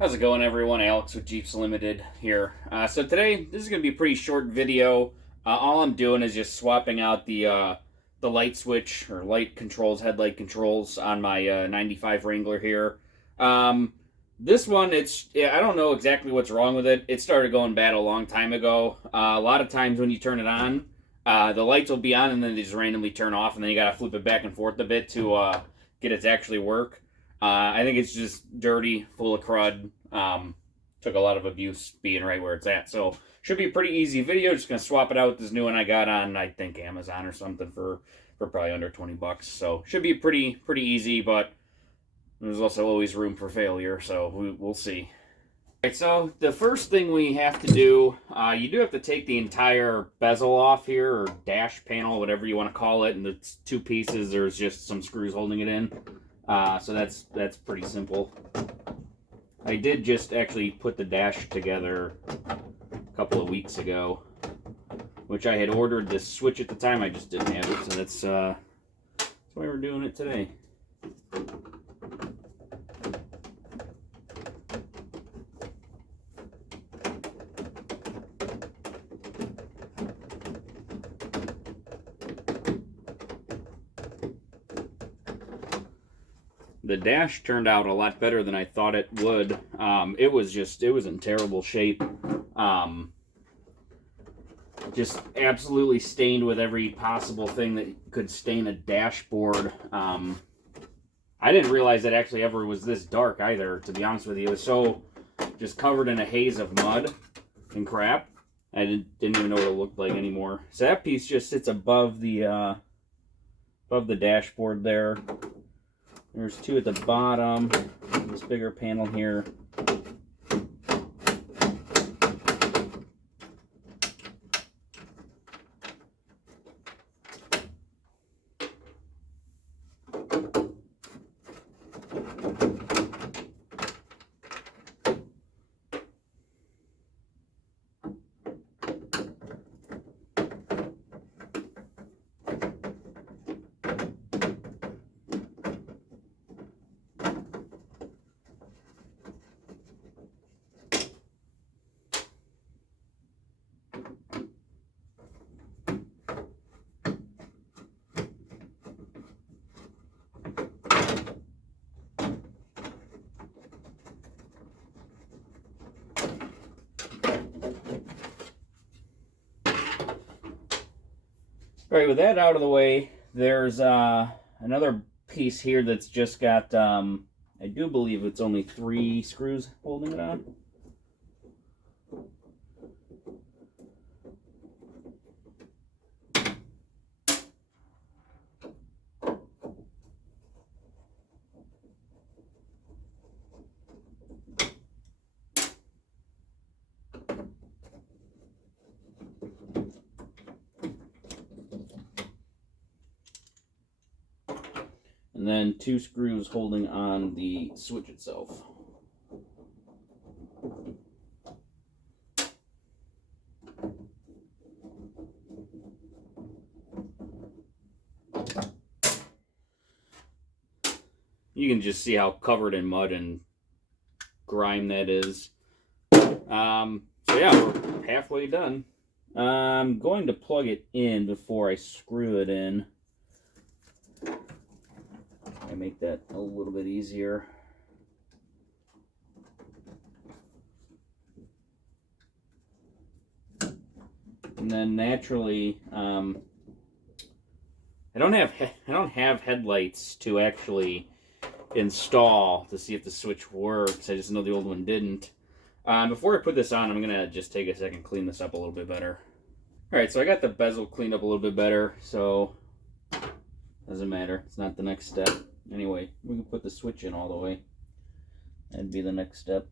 How's it going, everyone? Alex with Jeeps Limited here. So today, this is going to be a pretty short video. All I'm doing is just swapping out the light switch or light controls, headlight controls on my 95 Wrangler here. This one, I don't know exactly what's wrong with it. It started going bad a long time ago. A lot of times when you turn it on, the lights will be on and then they just randomly turn off, and then you got to flip it back and forth a bit to get it to actually work. I think it's just dirty, full of crud. Took a lot of abuse being right where it's at. So, should be a pretty easy video. Just going to swap it out with this new one I got on, I think, Amazon or something for probably under 20 bucks. So, should be pretty easy, but there's also always room for failure. So, we'll see. Alright, so the first thing we have to do, you do have to take the entire bezel off here, or dash panel, whatever you want to call it. And it's two pieces. There's just some screws holding it in. So that's pretty simple. I did just actually put the dash together a couple of weeks ago, which I had ordered this switch at the time. I just didn't have it, so that's why we're doing it today. The dash turned out a lot better than I thought it would. It was in terrible shape. Just absolutely stained with every possible thing that could stain a dashboard. I didn't realize it actually ever was this dark either, to be honest with you. It was so just covered in a haze of mud and crap. I didn't even know what it looked like anymore. So that piece just sits above the dashboard there. There's two at the bottom, this bigger panel here. All right, with that out of the way, there's another piece here that's just got, I do believe it's only 3 screws holding it on. And then 2 screws holding on the switch itself. You can just see how covered in mud and grime that is. So yeah, we're halfway done. I'm going to plug it in before I screw it in. I make that a little bit easier. And then naturally, I don't have headlights to actually install to see if the switch works. I just know the old one didn't. Before I put this on, I'm gonna just take a second and clean this up a little bit better. All right, so I got the bezel cleaned up a little bit better, so doesn't matter. It's not the next step. Anyway, we can put the switch in all the way. That'd be the next step.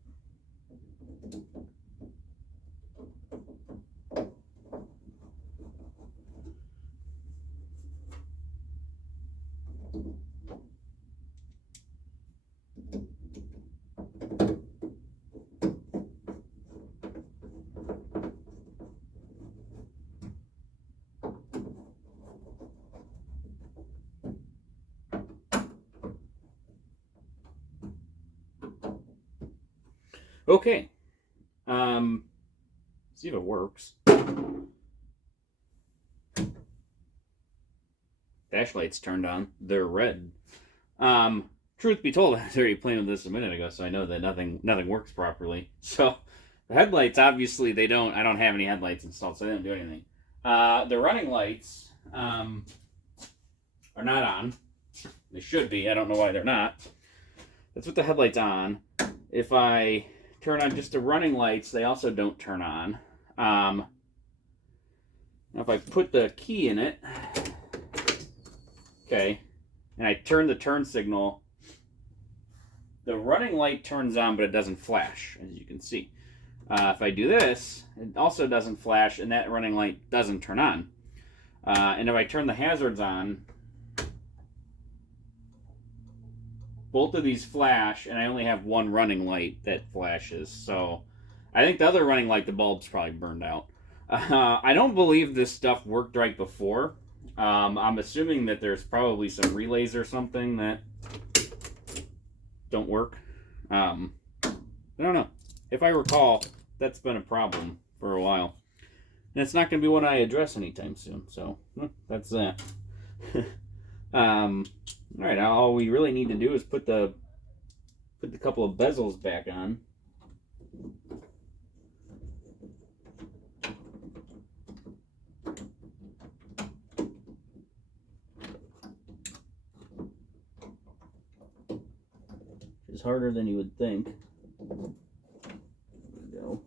Okay. See if it works. Dash lights turned on. They're red. Truth be told, I was already playing with this a minute ago, so I know that nothing works properly. So the headlights, obviously, I don't have any headlights installed, so they don't do anything. The running lights are not on. They should be. I don't know why they're not. That's with the headlights on. If I turn on just the running lights, they also don't turn on. Now if I put the key in it, okay, and I turn the turn signal, the running light turns on, but it doesn't flash, as you can see. If I do this, it also doesn't flash, and that running light doesn't turn on. And if I turn the hazards on, both of these flash, and I only have one running light that flashes. So I think the other running light, the bulb's probably burned out. I don't believe this stuff worked right before. I'm assuming that there's probably some relays or something that don't work. I don't know. If I recall, that's been a problem for a while. And it's not going to be one I address anytime soon. So, that's that. Alright, all we really need to do is put the couple of bezels back on. It's harder than you would think. There we go.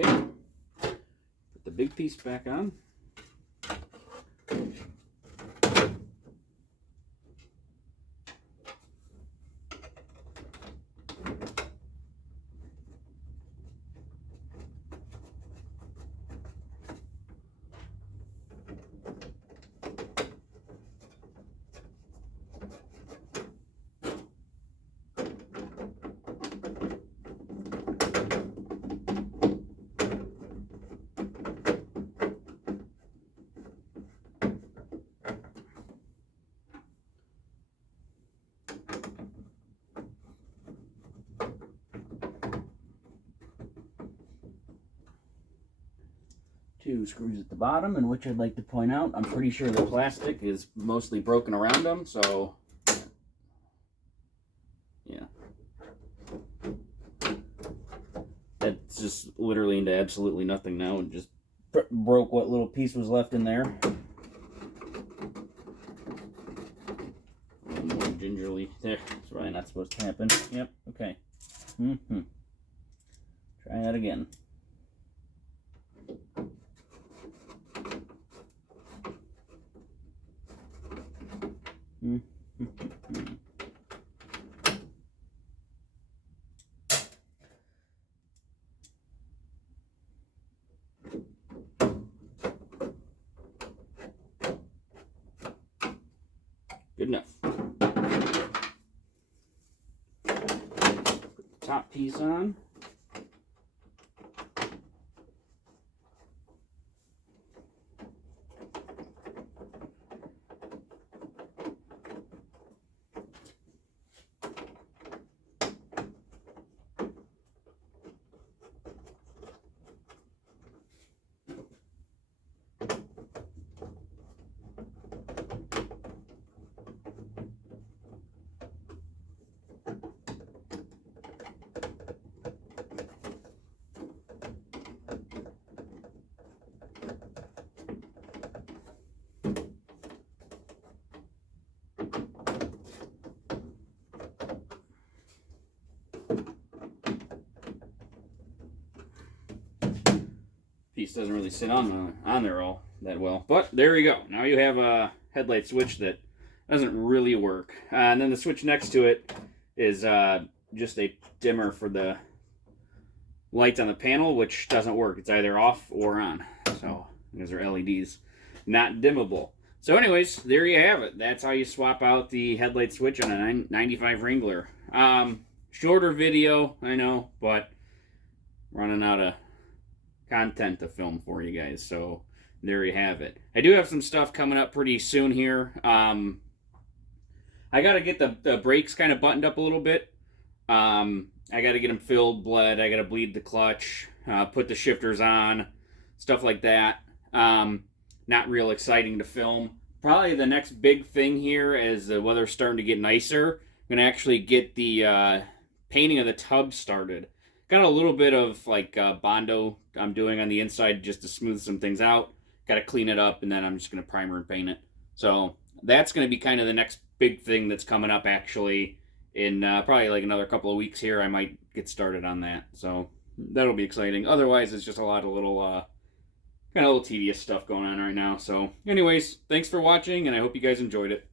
Okay, put the big piece back on. Two screws at the bottom, and which I'd like to point out, I'm pretty sure the plastic is mostly broken around them, so yeah. That's just literally into absolutely nothing now, and just broke what little piece was left in there. A little more gingerly. There, it's probably not supposed to happen. Yep, okay. Try that again. Good enough. Put the top piece on. Piece doesn't really sit on there all that well, but there you go. Now you have a headlight switch that doesn't really work, and then the switch next to it is just a dimmer for the lights on the panel, which doesn't work. It's either off or on. So those are LEDs, not dimmable. So anyways, there you have it. That's how you swap out the headlight switch on a 95 Wrangler. Shorter video, I know, but running out of content to film for you guys. So there you have it. I do have some stuff coming up pretty soon here. I got to get the brakes kind of buttoned up a little bit. I got to get them filled, bled. I got to bleed the clutch, put the shifters on, stuff like that. Not real exciting to film. Probably the next big thing here, as the weather's starting to get nicer, I'm going to actually get the painting of the tub started. Got a little bit of like Bondo I'm doing on the inside just to smooth some things out. Got to clean it up, and then I'm just going to primer and paint it. So that's going to be kind of the next big thing that's coming up, actually. In probably like another couple of weeks here, I might get started on that. So that'll be exciting. Otherwise, it's just a lot of little, kind of little tedious stuff going on right now. So anyways, thanks for watching, and I hope you guys enjoyed it.